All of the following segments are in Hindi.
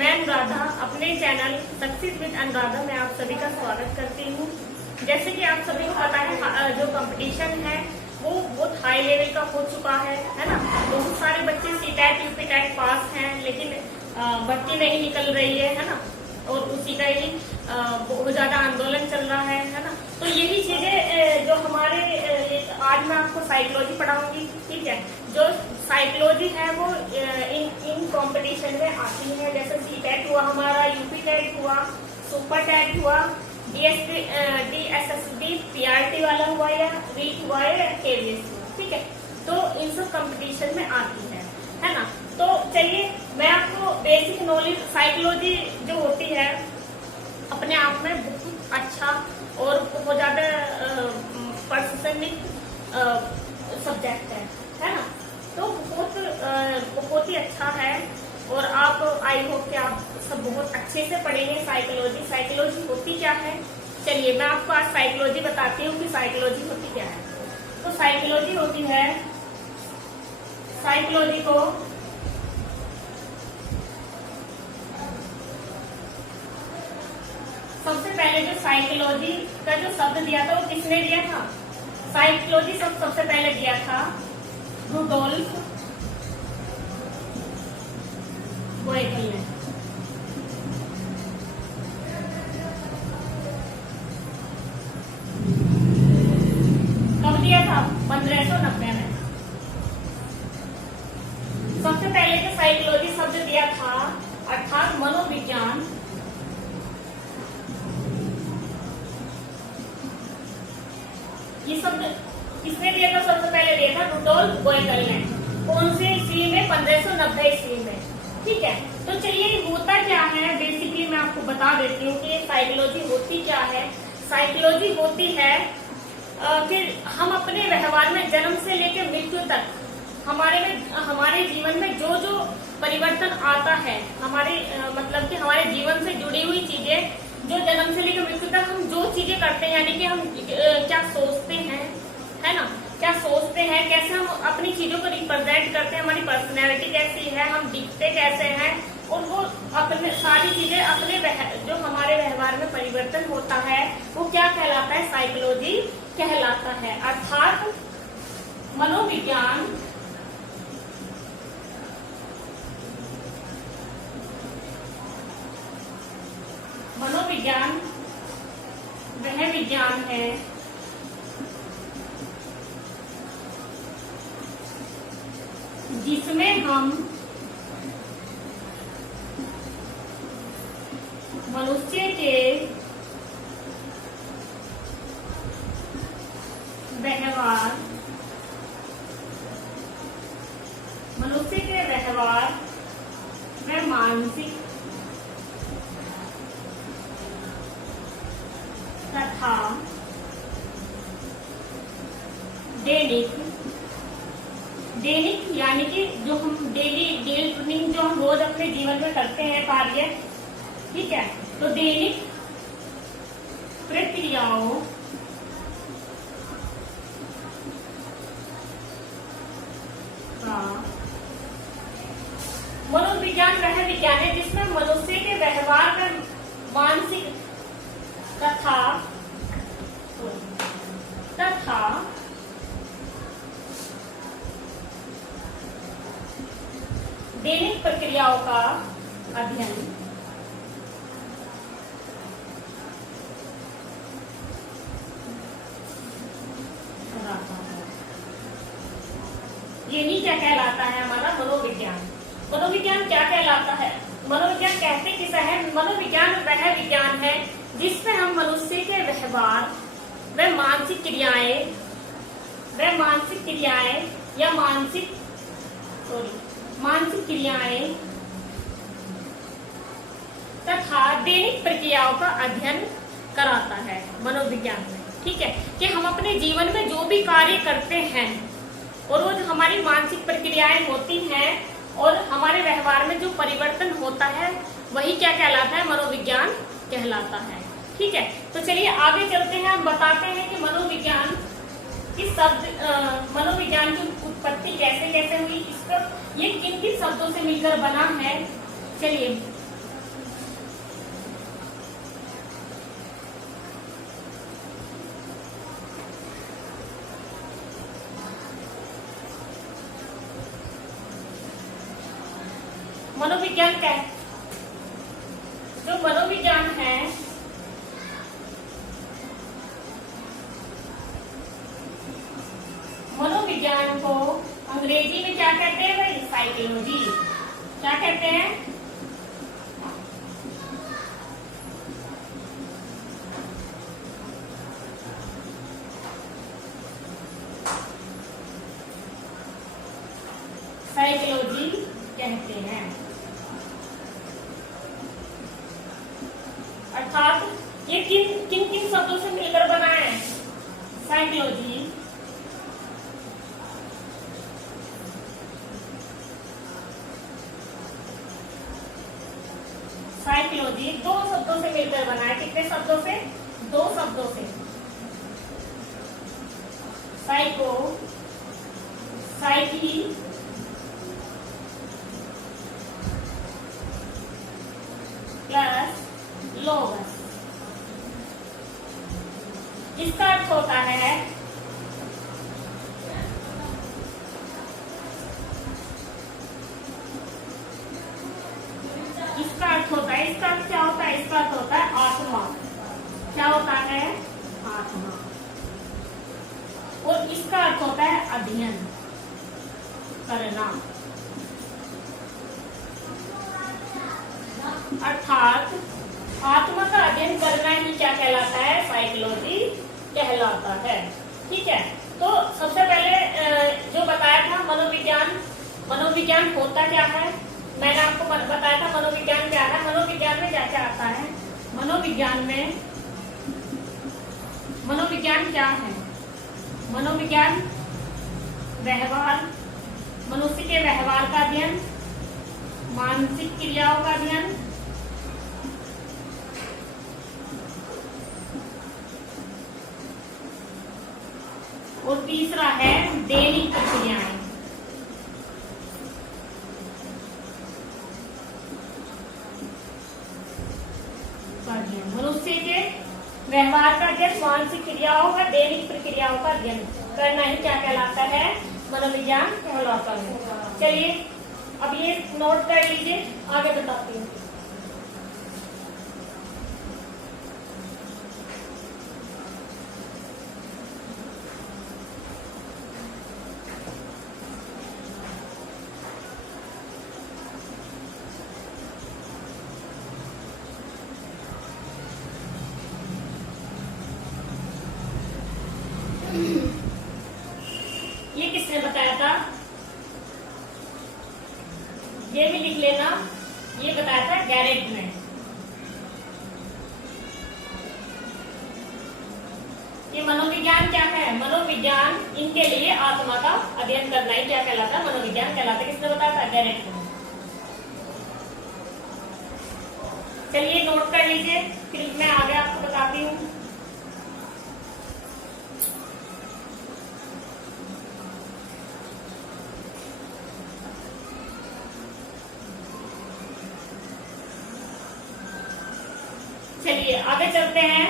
मैं अनुराधा अपने चैनल सक्सेस विद अनुराधा में आप सभी का स्वागत करती हूँ। जैसे कि आप सभी को पता है जो कंपटीशन है वो बहुत हाई लेवल का हो चुका है ना। बहुत सारे बच्चे सीटेट यूपीटेट पास हैं लेकिन भर्ती नहीं निकल रही है ना। और उसी का ही बहुत ज्यादा आंदोलन चल रहा है ना। तो यही चीजें जो हमारे आज मैं आपको साइकोलॉजी पढ़ाऊंगी, ठीक है। जो साइकोलॉजी है वो इन कंपटीशन में आती है। जैसे सीटेट हुआ हमारा, यूपी टेट हुआ, सुपर टेट हुआ, DSSB PRT वाला हुआ या रीट हुआ या KVS हुआ, ठीक है। तो इन सब कंपटीशन में आती है ना। तो चलिए मैं आपको बेसिक नॉलेज, साइकोलॉजी जो होती है अपने आप में बहुत अच्छा और बहुत ज्यादा प्रशासनिक सब्जेक्ट है ना। तो बहुत ही अच्छा है और आप आई होप कि आप सब बहुत अच्छे से पढ़ेंगे साइकोलॉजी। साइकोलॉजी होती क्या है, चलिए मैं आपको आज साइकोलॉजी बताती हूँ कि साइकोलॉजी होती क्या है। तो साइकोलॉजी होती है, साइकोलॉजी को सबसे पहले जो साइकोलॉजी का जो शब्द दिया था वो किसने दिया था? साइकोलॉजी सबसे पहले दिया था रुडोल्फ गोएकल ने। कब दिया था? 1590 में। सबसे पहले जो साइकोलॉजी शब्द दिया था अर्थात मनोविज्ञान, ये शब्द किसने दिया था? सबसे पहले दिया था रुडोल्फ गोएकल ने। कौन से ईस्वी में? 1590 ईस्वी में, ठीक है। तो चलिए होता क्या है बेसिकली मैं आपको बता देती हूँ कि साइकोलॉजी होती क्या है। साइकोलॉजी होती है कि हम अपने व्यवहार में जन्म से लेकर मृत्यु तक हमारे जीवन में जो जो परिवर्तन आता है, हमारे मतलब कि हमारे जीवन से जुड़ी हुई चीजें जो जन्म से लेकर मृत्यु तक हम जो चीजें करते हैं, यानी कि हम क्या सोचते हैं, है ना, क्या सोचते हैं, कैसे हम अपनी चीजों को रिप्रेजेंट करते हैं, हमारी पर्सनैलिटी कैसी है, हम दिखते कैसे हैं, और वो अपने सारी चीजें अपने जो हमारे व्यवहार में परिवर्तन होता है वो क्या कहलाता है? साइकोलॉजी कहलाता है। अर्थात मनोविज्ञान वह विज्ञान है जिसमें हम मनुष्य के व्यवहार व मानसिक तथा दैनिक यानी कि जो हम डेली ट्रेनिंग जो हम रोज अपने जीवन में करते हैं कार्य, ठीक है। तो दैनिक प्रक्रियाओं का मनोविज्ञान वह विज्ञान है जिसमें मनुष्य के व्यवहार में मानसिक तथा दैनिक प्रक्रियाओं का अध्ययन कराता है। यही क्या कहलाता है? हमारा मनोविज्ञान। मनोविज्ञान क्या कहलाता है? मनोविज्ञान कहते किसे है? मनोविज्ञान वह विज्ञान है जिसमें हम मनुष्य के व्यवहार व मानसिक क्रियाएं तथा दैनिक प्रक्रियाओं का अध्ययन कराता है मनोविज्ञान में, ठीक है। कि हम अपने जीवन में जो भी कार्य करते हैं और वो जो हमारी मानसिक प्रक्रियाएं होती हैं और हमारे व्यवहार में जो परिवर्तन होता है वही क्या कहलाता है? मनोविज्ञान कहलाता है, ठीक है। तो चलिए आगे चलते हैं, हम बताते हैं कि मनोविज्ञान मनोविज्ञान की उत्पत्ति कैसे कैसे हुई, इसका ये किन किन शब्दों से मिलकर बना है। चलिए मनोविज्ञान क्या है? जो मनोविज्ञान है मनोविज्ञान को अंग्रेजी में क्या कहते हैं भाई? साइकोलॉजी। क्या कहते हैं? साइकोलॉजी कहते हैं। अर्थात ये किन किन किन शब्दों से मिलकर बना है? साइकोलॉजी साइकोलॉजी दो शब्दों से मिलकर बना है। कितने शब्दों से? दो शब्दों से। Psycho, psyche plus लोगस। इसका अर्थ होता है इसका अर्थ होता है इसका अर्थ क्या होता है? इसका अर्थ होता है आत्मा। क्या होता है? आत्मा। और इसका अर्थ होता है अध्ययन करना। अर्थात आत्मा का अध्ययन करना ही क्या कहलाता है? साइकोलॉजी कहलाता है। ठीक है। तो सबसे पहले जो बताया था मनोविज्ञान, मनोविज्ञान होता क्या है? मैंने आपको बताया था मनोविज्ञान क्या है। मनोविज्ञान में क्या क्या आता है? मनोविज्ञान क्या है? मनोविज्ञान व्यवहार, मनुष्य के व्यवहार का अध्ययन, मानसिक क्रियाओं का अध्ययन, और तीसरा है दैनिक प्रक्रियाएं। मनुष्य के व्यवहार का अध्ययन, मानसिक क्रियाओं का, दैनिक प्रक्रियाओं का अध्ययन करना ही क्या कहलाता है? मनोविज्ञान कहलाता है। चलिए अब ये नोट कर लीजिए, आगे बताती हूँ। ये किसने बताया था? ये भी लिख लेना। ये बताया था गैरेट ने। ये मनोविज्ञान क्या है? मनोविज्ञान इनके लिए आत्मा का अध्ययन करना ही क्या कहलाता है? मनोविज्ञान कहलाता है। किसने बताया था? गैरेट ने। चलिए नोट कर लीजिए, फिर मैं आगे आपको बताती हूँ। चलिए आगे चलते हैं।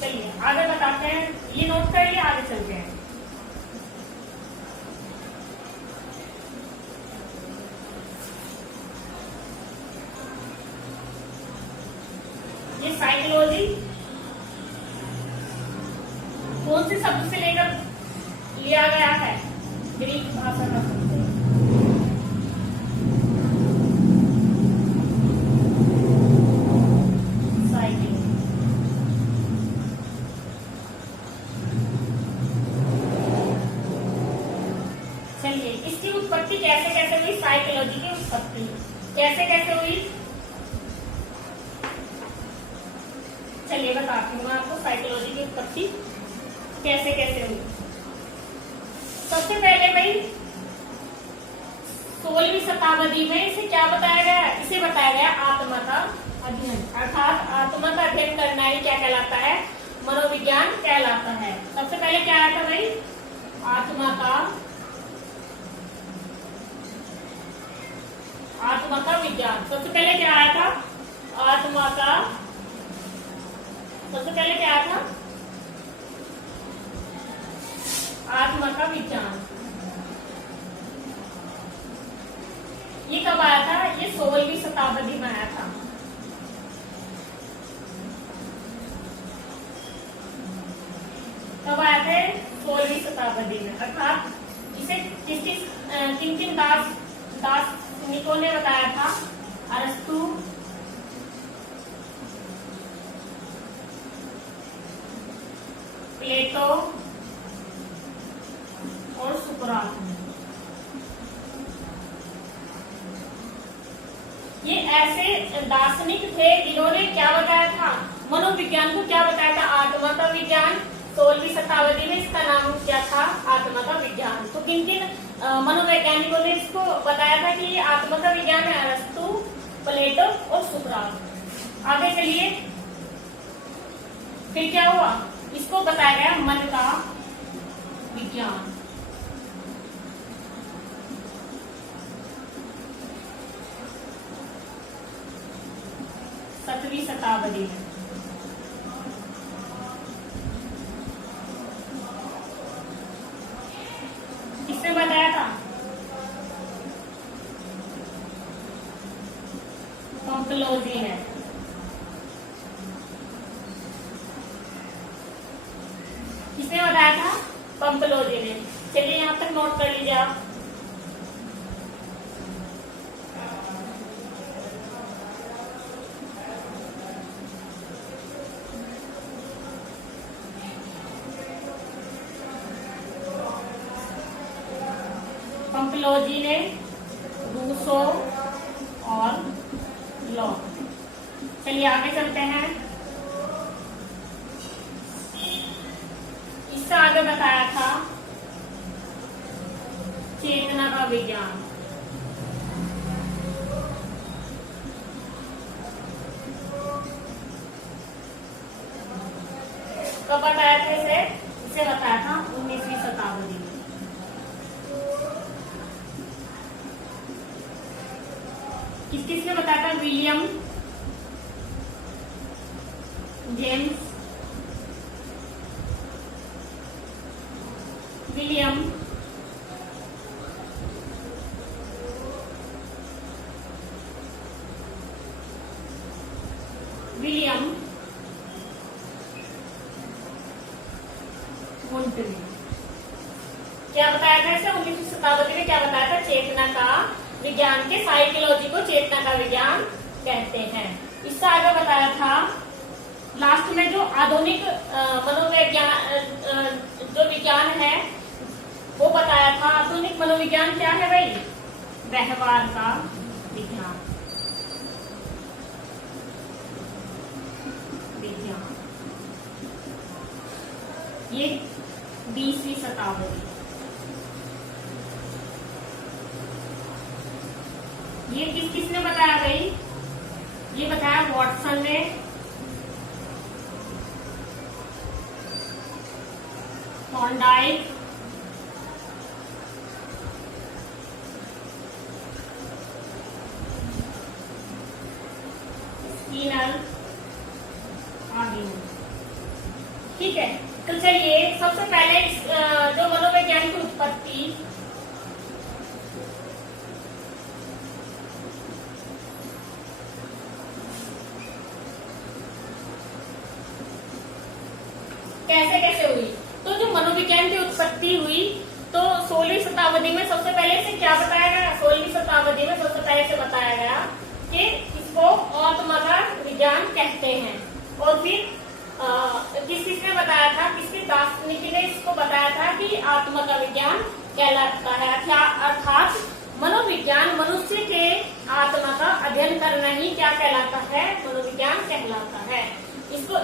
चलिए आगे बताते हैं। ये नोट कर लिया, आगे चलते हैं। ये साइकोलॉजी कौन से शब्द से लेकर लिया गया है? ग्रीक भाषा का शब्द है। चलिए इसकी उत्पत्ति कैसे कैसे हुई? साइकोलॉजी की उत्पत्ति कैसे कैसे हुई? चलिए बताती हूँ मैं आपको साइकोलॉजी की उत्पत्ति कैसे कैसे हुई। सबसे पहले भाई 16वीं शताब्दी में इसे क्या बताया गया? इसे बताया गया आत्मा का अध्ययन। अर्थात आत्मा का अध्ययन करना ही क्या कहलाता है? मनोविज्ञान कहलाता है। सबसे पहले क्या आया था भाई? आत्मा का विज्ञान। सबसे पहले क्या आया था? आत्मा का, सबसे पहले क्या आया था? आत्मा का विज्ञान। ये कब आया था? ये 16वीं शताब्दी में आया था। कब आया था? 16वीं शताब्दी में। अर्थात इसे किन किन दार्शनिकों ने बताया था? अरस्तु, प्लेटो और सुकरात। ये ऐसे दार्शनिक थे जिन्होंने क्या बताया था? मनोविज्ञान को क्या बताया था? आत्मा का विज्ञान। 16वीं शताब्दी में इसका नाम क्या था? आत्मा का विज्ञान। तो किन किन मनोवैज्ञानिकों ने इसको बताया था कि ये आत्मा का विज्ञान है? अरस्तु, प्लेटो और सुकरात। आगे चलिए, फिर क्या हुआ? इसको बताया गया मन का विज्ञान। सत्रहवीं शताब्दी में। किसने बताया था? पंपलोजी ने। किसने बताया था? पंपलोजी ने। चलिए यहां तक नोट कर लीजिए आप। पंपलोजी ने, रूसो और लॉक। चलिए आगे चलते हैं। इससे आगे बताया था चेतना का विज्ञान। कब बताया था इसे? इसे बताया था 19वीं शताब्दी में। किसने बताया था? विलियम जेम्स, विलियम वुंट ने क्या बताया था इसे? 19वीं शताब्दी में क्या बताया था? चेतना का विज्ञान के साइकोलॉजी को चेतना का विज्ञान कहते हैं। इससे आगे बताया था लास्ट में जो आधुनिक मनोविज्ञान जो विज्ञान है वो बताया था। आधुनिक मनोविज्ञान क्या है भाई? व्यवहार का विज्ञान। ये 20वीं शताब्दी। ये किसने बताया भाई? ये बताया वॉटसन ने, थॉर्नडाइक, स्किनर आदि। ठीक है, तो चलिए सबसे पहले जो मनोविज्ञान की उत्पत्ति कैसे कैसे हुई। तो जो मनोविज्ञान की उत्पत्ति हुई तो 16वीं शताब्दी में सबसे पहले से क्या बताया गया? 16वीं शताब्दी में सबसे पहले से बताया गया कि इसको आत्मा का विज्ञान कहते हैं। और फिर किसने बताया था? किसके दार्शनिक ने इसको बताया था कि आत्मा का विज्ञान कहलाता है। अर्थात मनोविज्ञान मनुष्य के आत्मा का अध्ययन करना ही क्या कहलाता है? मनोविज्ञान कहलाता है। इसको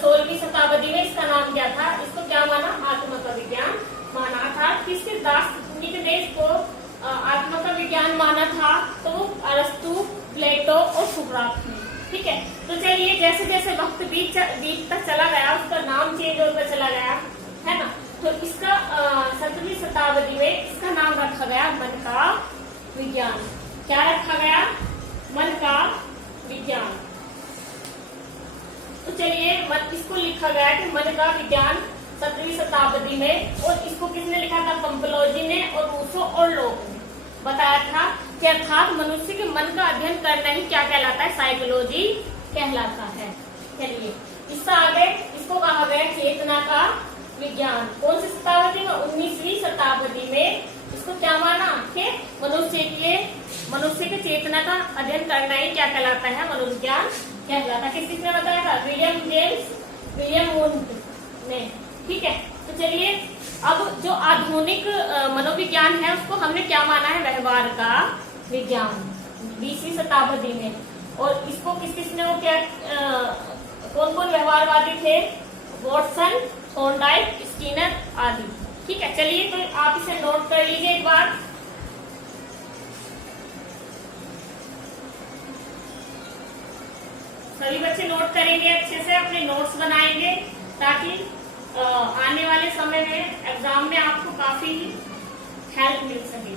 16वीं शताब्दी में इसका नाम क्या था? इसको क्या माना? आत्मा का विज्ञान माना था। किसके दार्शनिक ने इसको आत्मा का विज्ञान माना था? तो अरस्तु, प्लेटो और सुकरात ने। ठीक है, तो चलिए जैसे जैसे वक्त बीतता चला गया उसका नाम चेंज होता चला गया, है ना। तो इसका 17वीं शताब्दी में इसका नाम रखा गया मन का विज्ञान। क्या रखा गया? मन का विज्ञान। तो चलिए इसको लिखा गया कि मन का विज्ञान 17वीं शताब्दी में, और इसको किसने लिखा था? कंपलोजी ने और रूसो और लोक ने बताया था कि अर्थात मनुष्य के मन का अध्ययन करना ही क्या कहलाता है? साइकोलॉजी कहलाता है। चलिए इससे आगे इसको कहा गया चेतना का विज्ञान। कौन सी शताब्दी में? 19वीं शताब्दी में इसको क्या माना कि मनुष्य के चेतना का अध्ययन करना ही क्या कहलाता है? मनोविज्ञान कहलाता। किसने बताया था? विलियम वुंड ने। ठीक है, तो चलिए अब जो आधुनिक मनोविज्ञान है उसको हमने क्या माना है? व्यवहार का विज्ञान 20वीं शताब्दी में। और इसको किसने वो क्या कौन कौन व्यवहारवादी थे? वॉटसन, थॉर्नडाइक, स्किनर आदि। ठीक है, चलिए तो आप इसे नोट कर लीजिए एक बार। सभी बच्चे नोट करेंगे, अच्छे से अपने नोट्स बनाएंगे ताकि आने वाले समय में एग्जाम में आपको काफी हेल्प मिल सके।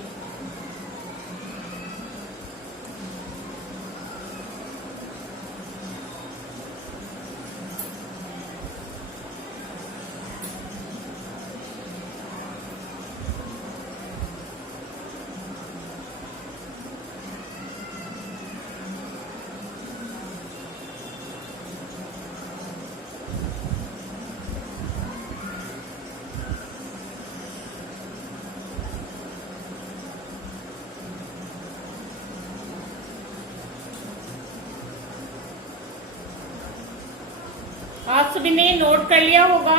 आप सभी ने नोट कर लिया होगा।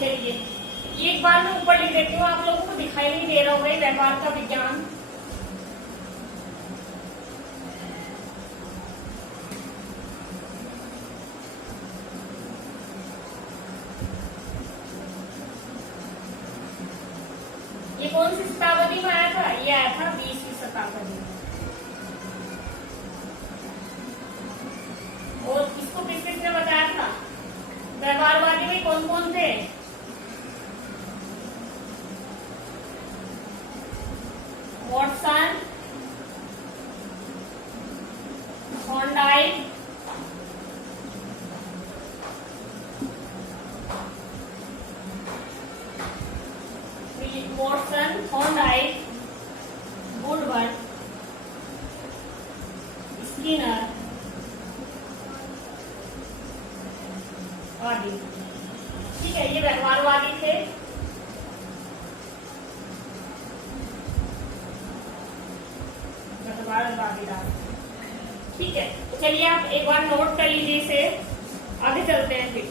चलिए एक बार मैं ऊपर लिख देती हूँ, आप लोगों को दिखाई नहीं दे रहा होगा ये व्यवहार का विज्ञान। ये कौन सी शताब्दी में आया था? ये आया था 20वीं शताब्दी में। और इसको किसने बताया था? व्यवहारवादी में कौन कौन थे? वॉटसन, थॉर्नडाइक, वुडवर्ड, स्किनर आदि। ठीक है, ये व्यवहारवादी थे। ठीक है, तो चलिए आप एक बार नोट कर लीजिए इसे, आगे चलते हैं फिर।